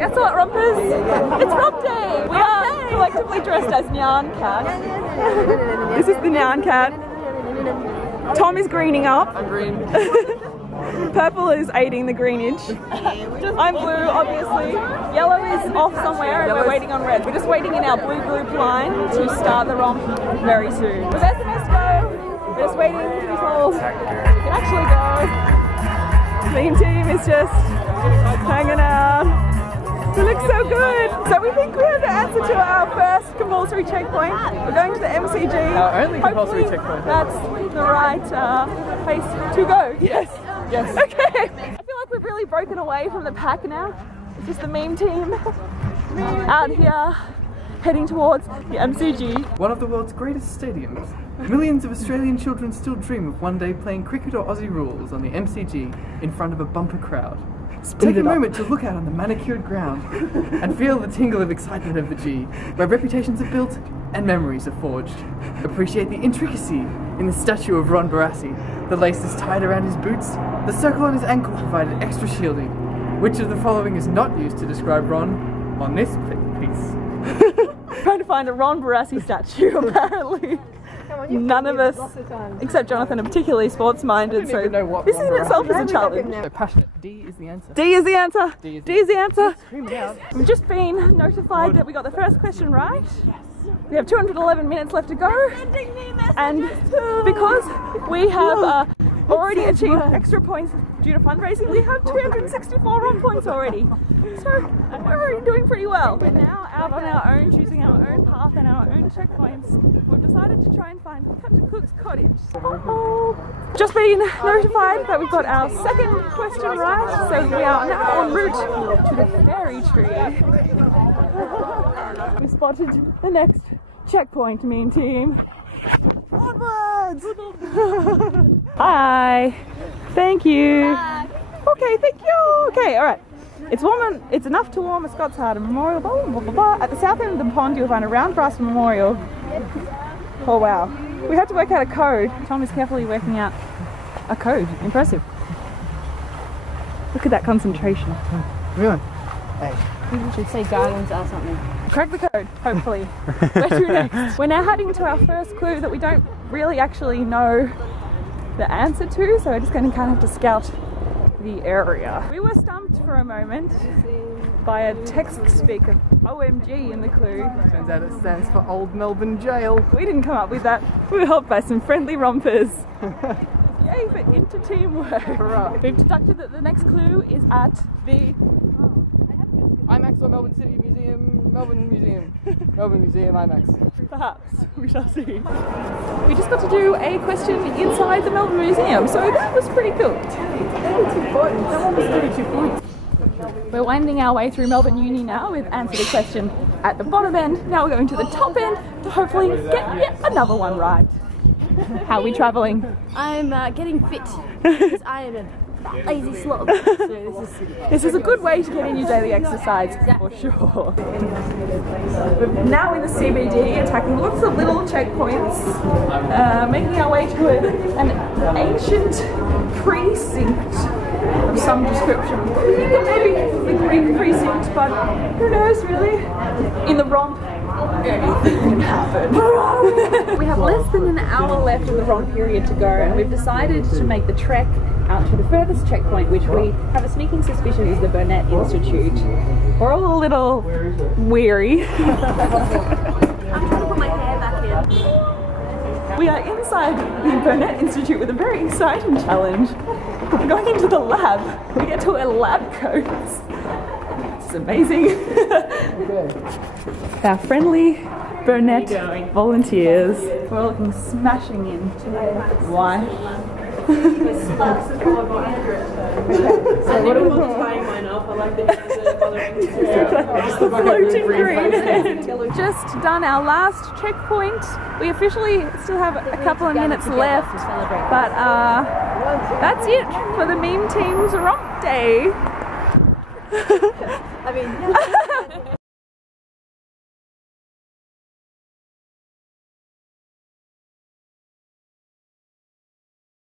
Guess what, Rompers? It's Romp Day! We are collectively dressed as Nyan Cat. This is the Nyan Cat. Tom is greening up. I'm green. Purple is aiding the greenage. I'm blue, obviously. Yellow is off somewhere and we're waiting on red. We're just waiting in our blue group line to start the romp very soon. We're best to go. We're just waiting to be told we can actually go. The team is just hanging out. It looks so good. So we think we have the answer to our first compulsory checkpoint. We're going to the MCG. Our only compulsory checkpoint. That's the right place to go. Yes. Yes. Okay. I feel like we've really broken away from the pack now. It's just the meme team out here heading towards the MCG. One of the world's greatest stadiums. Millions of Australian children still dream of one day playing cricket or Aussie rules on the MCG in front of a bumper crowd. Take a moment to look out on the manicured ground and feel the tingle of excitement of the G, where reputations are built and memories are forged. Appreciate the intricacy in the statue of Ron Barassi. The lace is tied around his boots, the circle on his ankle provided extra shielding. Which of the following is not used to describe Ron on this piece? Trying to find a Ron Barassi statue, apparently. None of us, except Jonathan, are particularly sports-minded, so this in itself is a challenge. So passionate. D is the answer. D is the answer. D is the answer. Out. We've just been notified that we got the first question right. We have 211 minutes left to go, and because we have already achieved extra points due to fundraising, we have 264 romp points already. So we're already doing pretty well. We're now out on our own, choosing our own path and our own checkpoints. We've decided to try and find Captain Cook's cottage. Just been notified that we've got our second question right, so we are now en route to the fairy tree. We spotted the next checkpoint, mean team. Onwards! Hi. Thank you. Bye. Okay, thank you. Okay, all right. It's warm. It's enough to warm a Scots Heart Memorial. Blah, blah, blah, blah. At the south end of the pond, you'll find a round brass memorial. Oh wow. We have to work out a code. Tom is carefully working out a code. Impressive. Look at that concentration. Really? Hey. You should say Guardians or something. Crack the code, hopefully. Where to next? We're now heading to our first clue that we don't really actually know the answer to, so we're just going to kind of have to scout the area. We were stumped for a moment by a text speak of OMG in the clue. Turns out it stands for Old Melbourne Jail. We didn't come up with that. We were helped by some friendly rompers. Yay for inter-teamwork. We've deducted that the next clue is at the IMAX or Melbourne City Museum, Melbourne Museum, Melbourne Museum IMAX. Perhaps, we shall see. We just got to do a question inside the Melbourne Museum, so that was pretty cool. 32 points. That one was 32 points. We're winding our way through Melbourne Uni now. We've answered a question at the bottom end. Now we're going to the top end to hopefully get yet another one right. How are we travelling? I'm getting fit because I am a lazy slob. So this is a good way to get in your daily exercise for sure. We're now in the CBD, attacking lots of little checkpoints, making our way to an ancient precinct of some description. Maybe the Greek precinct, but who knows really? In the romp, anything can happen. We have less than an hour left of the romp period to go, and we've decided to make the trek out to the furthest checkpoint, which we have a sneaking suspicion is the Burnett Institute. We're all a little weary. I'm trying to put my hair back in. We are inside the Burnett Institute with a very exciting challenge. We're going into the lab. We get to wear lab coats. This is amazing. Our friendly Burnett volunteers. We're looking smashing in white. So what are we tying mine up? I like the floating green. Just done our last checkpoint. We officially still have a couple of minutes left, but that's it for the meme team's romp day. I mean.